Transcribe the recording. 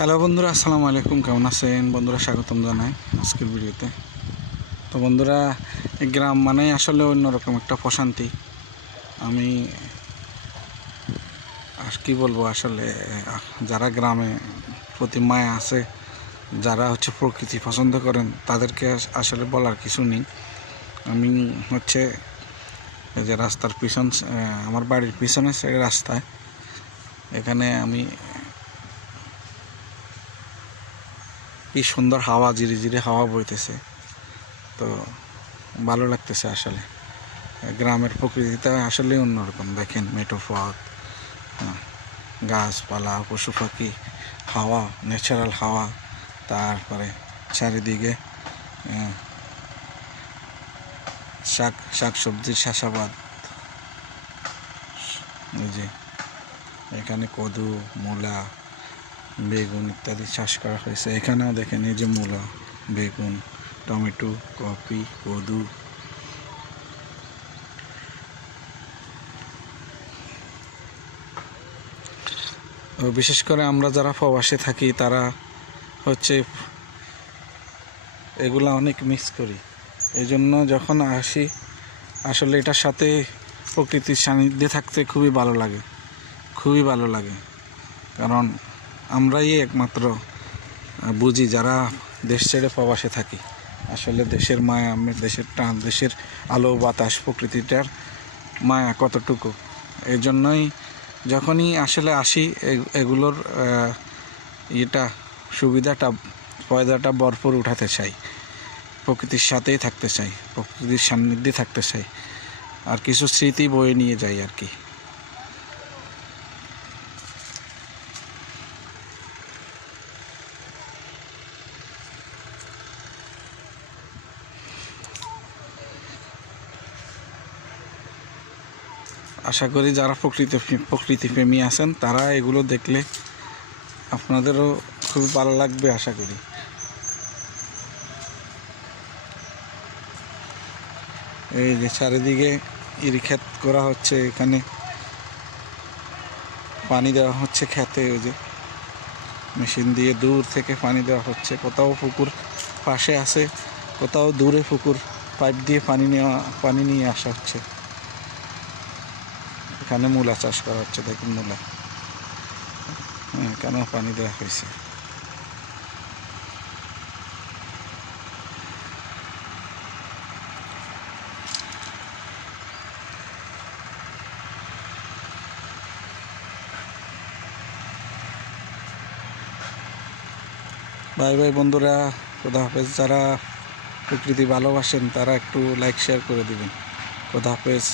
Hello বন্ধুরা, আসসালামু আলাইকুম। কেমন আছেন? বন্ধুরা, স্বাগতম জানাই আজকের ভিডিওতে। তো বন্ধুরা গ্রাম মানে আসলে অন্যরকম একটা প্রশান্তি। আমি আর কি বলব, আসলে যারা গ্রামে প্রতি মায়া আছে, যারা হচ্ছে প্রকৃতি পছন্দ করেন, তাদেরকে আসলে বলার কিছু নেই। আমি হচ্ছে যে রাস্তার পিছন আমার বাড়ির পিছনে সাইড রাস্তায়। এখানে আমি কি সুন্দর হাওয়া জিরে জিরে হাওয়া বইতেছে। তো ভালো লাগতেছে আসলে। গ্রামের প্রকৃতিটা আসলে অন্যরকম দেখেন মেঠো পথ হ্যাঁ, গাছপালা পশু পাখি হাওয়া ন্যাচারাল হাওয়া তারপরে চারিদিকে আহ, শাক শাক সবজির চাষাবাদ এই যে এখানে কদু মূলা বেগুন ইত্যাদি চাষ করা হয়েছে। এখানেও দেখেন এই যে মূলা, বেগুন, টমেটো, কপি, কদু। বিশেষ করে আমরা যারা প্রবাসে থাকি, তারা হচ্ছে এগুলা অনেক মিস করি। এই জন্য যখন আসি, আসলে এটার সাথে প্রকৃতির সান্নিধ্যে থাকতে খুবই ভালো লাগে। খুবই ভালো লাগে। কারণ আমরাই একমাত্র বুঝি যারা দেশ ছেড়ে প্রবাসে থাকি। আসলে দেশের মায়া, আমি দেশের টান, দেশের আলো, বাতাস, প্রকৃতিটার মায়া কতটুকু? এই জন্যই যখনই আসলে আসি এগুলোর এটা সুবিধাটা ফয়দাটা ভরপুর উঠাতে চাই। প্রকৃতির সাথেই থাকতে চাই, প্রকৃতির সান্নিধ্যে থাকতে চাই। আর কিছু স্মৃতি বয়ে নিয়ে যাই আর কি। আশা করি যারা প্রকৃতি প্রকৃতি প্রেমী আছেন, তারা এগুলো দেখলে আপনাদেরও খুব ভালো লাগবে আশা করি। এই যে চারিদিকে ইরিক্ষেত করা হচ্ছে, এখানে পানি দেওয়া হচ্ছে খেতে ওই যে মেশিন দিয়ে দূর থেকে পানি দেওয়া হচ্ছে। কোথাও পুকুর পাশে আছে, কোথাও দূরে পুকুর, পাইপ দিয়ে পানি নেওয়া, পানি নিয়ে আসা হচ্ছে। এখানে মূলা চাষ করা হচ্ছে, দেখুন মূলা। হ্যাঁ কেন পানি দেওয়া হয়েছে? ভাই ভাই, বন্ধুরা, খোদা হাফেজ। যারা প্রকৃতি ভালোবাসেন, তারা একটু লাইক শেয়ার করে দিবেন। খোদা হাফেজ।